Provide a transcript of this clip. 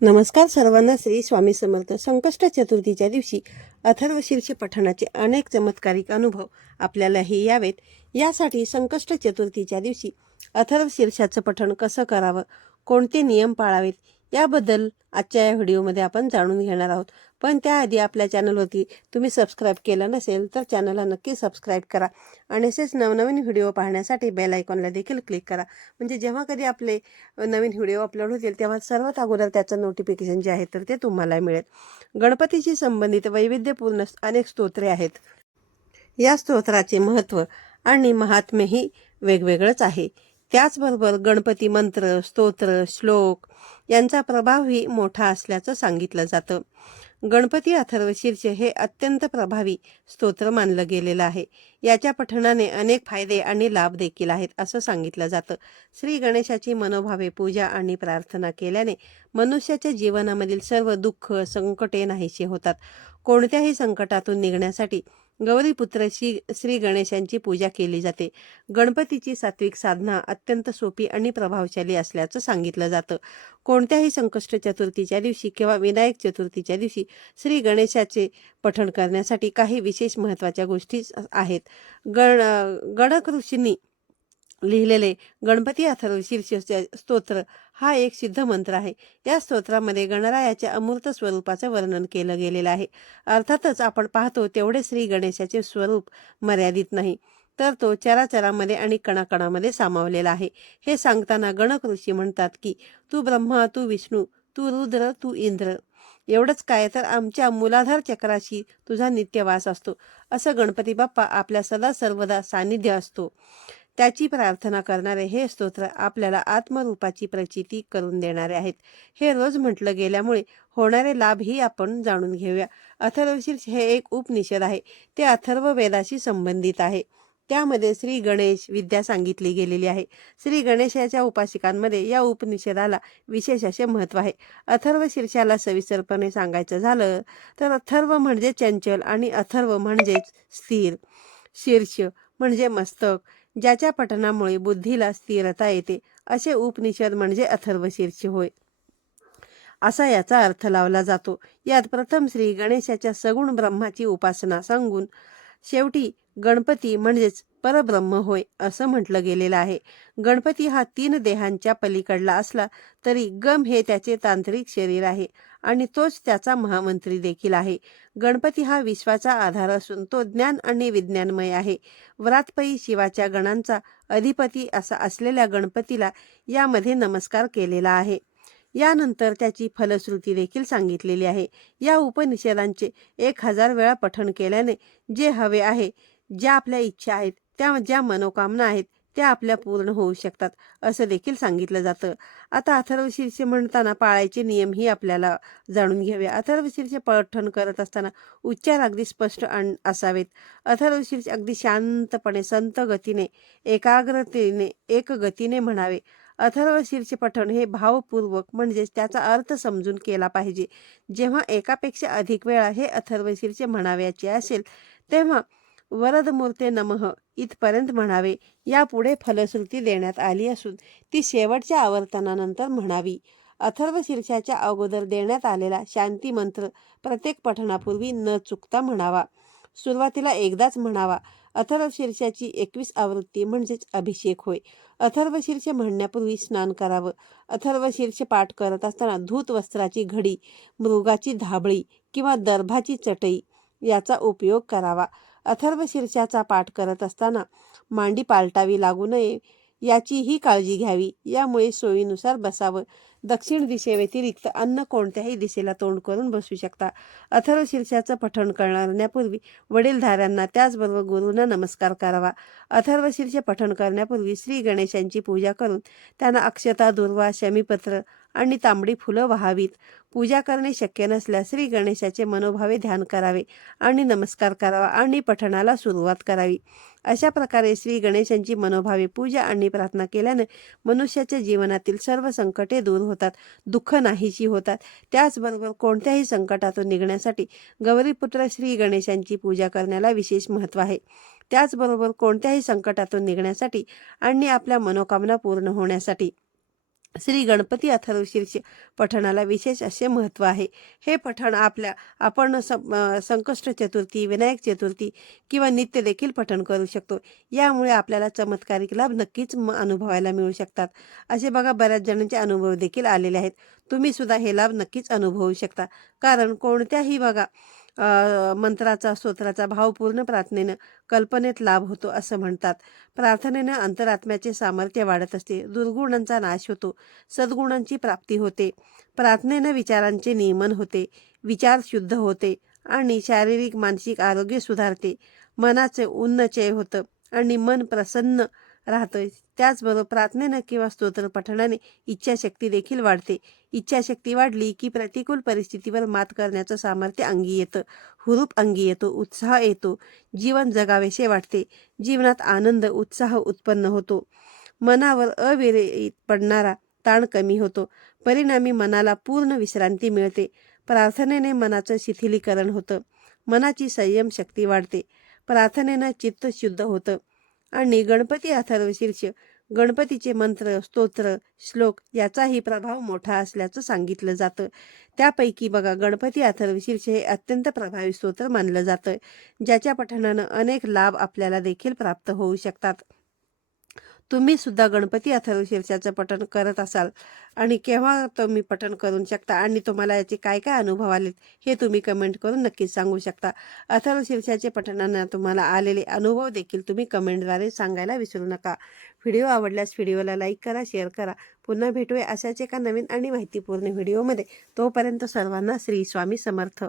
नमस्कार सर्वांना श्री स्वामी समर्थ संकष्ट चतुर्थीच्या दिवशी अथर्व शीर्ष पठणाचे अनेक चमत्कारिक अनुभव आपल्यालाही यावेत. यासाठी संकष्ट चतुर्थीच्या दिवशी अथर्व शीर्षाचं पठण कसं करावं? कोणते नियम पाळावेत? याबद्दल आजच्या या व्हिडिओमध्ये आपण जाणून घेणार आहोत. पण त्याआधी आपल्या चॅनलवरती तुम्ही सबस्क्राईब केलं नसेल तर चॅनलला नक्की सबस्क्राईब करा आणि असेच नवनवीन व्हिडिओ पाहण्यासाठी बेल आयकॉनला देखील क्लिक करा. म्हणजे जेव्हा कधी आपले नवीन व्हिडिओ अपलोड होतील तेव्हा सर्वात अगोदर त्याचं नोटिफिकेशन जे आहे तर ते तुम्हाला मिळेल. गणपतीशी संबंधित वैविध्यपूर्ण अनेक स्तोत्रे आहेत. या स्तोत्राचे महत्त्व आणि महात्म्यही वेगवेगळंच आहे. त्याचबरोबर गणपती मंत्र स्तोत्र श्लोक यांचा प्रभावही मोठा असल्याचं सांगितलं जातं. गणपती अथर्वशीर्ष हे अत्यंत प्रभावी स्तोत्र मानलं गेलेलं आहे. याच्या पठणाने अनेक फायदे आणि लाभ देखील आहेत असं सांगितलं जातं. श्री गणेशाची मनोभावे पूजा आणि प्रार्थना केल्याने मनुष्याच्या जीवनामधील सर्व दुःख संकटे नाहीशी होतात. कोणत्याही संकटातून निघण्यासाठी गौरीपुत्र श्री श्री गणेशांची पूजा केली जाते. गणपतीची सात्विक साधना अत्यंत सोपी आणि प्रभावशाली असल्याचं सांगितलं जातं. कोणत्याही संकष्ट चतुर्थीच्या दिवशी किंवा विनायक चतुर्थीच्या दिवशी श्री गणेशाचे पठण करण्यासाठी काही विशेष महत्त्वाच्या गोष्टी आहेत. गण गणक ऋषींनी लिहिलेले गणपती अथर्व शीर्ष स्तोत्र हा एक सिद्ध मंत्र आहे. या स्तोत्रामध्ये गणरायाच्या अमूर्त स्वरूपाचं वर्णन केलं गेलेलं आहे. अर्थातच आपण पाहतो तेवढे श्री गणेशाचे स्वरूप मर्यादित नाही तर तो चराचरामध्ये आणि कणाकणामध्ये सामावलेला आहे. हे सांगताना गणक ऋषी म्हणतात की तू ब्रह्मा तू विष्णू तू रुद्र तू इंद्र. एवढंच काय तर आमच्या मुलाधार चक्राशी तुझा नित्यवास असतो. असं गणपती बाप्पा आपल्या सदा सर्वदा सानिध्य असतो. त्याची प्रार्थना करणारे हे स्तोत्र आपल्याला आत्मरूपाची प्रचिती करून देणारे आहेत. हे रोज म्हटलं गेल्यामुळे होणारे लाभही आपण जाणून घेऊया. अथर्वशीर्ष हे एक उपनिषद आहे. ते अथर्व वेदाशी संबंधित आहे. त्यामध्ये श्री गणेश विद्या सांगितली गेलेली आहे. श्री गणेशाच्या उपासिकांमध्ये या उपनिषदाला विशेष असे महत्त्व आहे. अथर्व शीर्षाला सविस्तरपणे सांगायचं झालं तर अथर्व म्हणजे चंचल आणि अथर्व म्हणजेच स्थिर. शीर्ष म्हणजे मस्तक. ज्याच्या पठणामुळे बुद्धीला स्थिरता येते असे उपनिषद म्हणजे अथर्वशीर्षी होय. असा याचा अर्थ लावला जातो. यात प्रथम श्री गणेशाच्या सगुण ब्रह्माची उपासना सांगून शेवटी गणपती म्हणजेच परब्रह्म होय असं म्हटलं गेलेलं आहे. गणपती हा तीन देहांच्या पलीकडला असला तरी गम हे त्याचे तांत्रिक शरीर आहे आणि तोच त्याचा महामंत्री देखील आहे. गणपती हा विश्वाचा आधार असून तो ज्ञान आणि विज्ञानमय आहे. व्रातपयी शिवाच्या गणांचा अधिपती असा असलेल्या गणपतीला यामध्ये नमस्कार केलेला आहे. यानंतर त्याची फलश्रुती देखील सांगितलेली आहे. या उपनिषदांचे एक हजार वेळा पठण केल्याने जे हवे आहे ज्या आपल्या इच्छा आहेत त्या ज्या मनोकामना आहेत त्या आपल्या पूर्ण होऊ शकतात असं देखील सांगितलं जातं. आता अथर्वशीर्ष म्हणताना पाळायचे नियमही आपल्याला जाणून घ्यावे. अथर्वशीर्ष पठण करत असताना उच्चार अगदी स्पष्ट अन असावेत. अथर्वशीर्ष अगदी शांतपणे संत गतीने एकाग्रतेने एक गतीने म्हणावे. अथर्व शीर्ष पठण हे भावपूर्वक म्हणजेच त्याचा अर्थ समजून केला पाहिजे. जेव्हा एकापेक्षा अधिक वेळा हे अथर्व शीर्ष म्हणाव्याचे असेल तेव्हा वरदमूर्ते नमः इथपर्यंत म्हणावे. यापुढे फलश्रुती देण्यात आली असून ती शेवटच्या आवर्तनानंतर म्हणावी. अथर्व शीर्षाच्या अगोदर देण्यात आलेला शांती मंत्र प्रत्येक पठणापूर्वी न चुकता म्हणावा. सुरुवातीला एकदाच म्हणावा. अथर्व शीर्षाची एकवीस आवृत्ती म्हणजेच अभिषेक होय. अथर्व शीर्ष म्हणण्यापूर्वी स्नान करावं. अथर्व शीर्ष पाठ करत असताना धूत वस्त्राची घडी मृगाची धाबळी किंवा दर्भाची चटई याचा उपयोग करावा. अथर्व शीर्षाचा पाठ करत असताना मांडी पालटावी लागू नये याचीही काळजी घ्यावी. यामुळे सोयीनुसार बसावं. दक्षिण दिशेव्यतिरिक्त अन्न कोणत्याही दिशेला तोंड करून बसू शकता. अथर्व शीर्षाचं पठण करण्यापूर्वी वडीलधाऱ्यांना त्याचबरोबर गुरूंना नमस्कार करावा. अथर्वशीरचे पठण करण्यापूर्वी श्री गणेशांची पूजा करून त्यांना अक्षता दुर्वा शमीपत्र आणि तांबडी फुलं व्हावीत. पूजा करणे शक्य नसल्यास श्री गणेशाचे मनोभावे ध्यान करावे आणि नमस्कार करावा आणि पठणाला सुरुवात करावी. अशा प्रकारे श्री गणेशांची मनोभावे पूजा आणि प्रार्थना केल्याने मनुष्याच्या जीवनातील सर्व संकटे दूर होतात दुःख नाहीशी होतात. त्याचबरोबर कोणत्याही संकटातून निघण्यासाठी गौरीपुत्र श्री गणेशांची पूजा करण्याला विशेष महत्त्व आहे. त्याचबरोबर कोणत्याही संकटातून निघण्यासाठी आणि आपल्या मनोकामना पूर्ण होण्यासाठी श्री गणपती अथर्वशीर्ष पठणाला विशेष असे महत्त्व आहे. हे पठण आपल्या आपण संकष्ट चतुर्थी विनायक चतुर्थी किंवा नित्य देखील पठण करू शकतो. यामुळे आपल्याला चमत्कारिक लाभ नक्कीच म अनुभवायला मिळू शकतात. असे बघा बऱ्याच जणांचे अनुभव देखील आलेले आहेत. तुम्ही सुद्धा हे लाभ नक्कीच अनुभवू शकता. कारण कोणत्याही बघा मंत्राचा स्तोत्राचा भावपूर्ण प्रार्थनेनं कल्पनेत लाभ होतो असं म्हणतात. प्रार्थनेनं अंतरात्म्याचे सामर्थ्य वाढत असते. दुर्गुणांचा नाश होतो. सद्गुणांची प्राप्ती होते. प्रार्थनेनं विचारांचे नियमन होते. विचार शुद्ध होते आणि शारीरिक मानसिक आरोग्य सुधारते. मनाचे उन्नचय होतं आणि मन प्रसन्न राहतं त्याचबरोबर प्रार्थनेनं किंवा स्तोत्र पठणाने इच्छाशक्ती देखील वाढते. इच्छाशक्ती वाढली की प्रतिकूल परिस्थितीवर मात करण्याचं सामर्थ्य अंगी येतं. हुरूप अंगी येतो उत्साह येतो. जीवन जगावेसे वाटते. जीवनात आनंद उत्साह उत्पन्न होतो. मनावर अविरहित पडणारा ताण कमी होतो. परिणामी मनाला पूर्ण विश्रांती मिळते. प्रार्थनेने मनाचं शिथिलीकरण होतं. मनाची संयम शक्ती वाढते. प्रार्थनेनं चित्त शुद्ध होतं. आणि गणपती अथर्वशीर्ष गणपतीचे मंत्र स्तोत्र श्लोक याचाही प्रभाव मोठा असल्याचं सांगितलं जातं. त्यापैकी बघा गणपती अथर्वशीर्ष हे अत्यंत प्रभावी स्तोत्र मानलं जातं ज्याच्या पठणानं अनेक लाभ आपल्याला देखील प्राप्त होऊ शकतात. तुम्ही सुद्धा गणपती अथर्वशीर्षाचं पठण करत असाल. आणि केव्हा तुम्ही पठण करू शकता आणि तुम्हाला याचे काय काय अनुभव आलेत हे तुम्ही कमेंट करून नक्कीच सांगू शकता. अथर्वशीर्षाचे पठणांना तुम्हाला आलेले अनुभव देखील तुम्ही कमेंटद्वारे सांगायला विसरू नका. व्हिडिओ आवडल्यास व्हिडिओला लाईक करा शेअर करा. पुन्हा भेटूया अशाच एका नवीन आणि माहितीपूर्ण व्हिडिओमध्ये. तोपर्यंत सर्वांना श्री स्वामी समर्थ.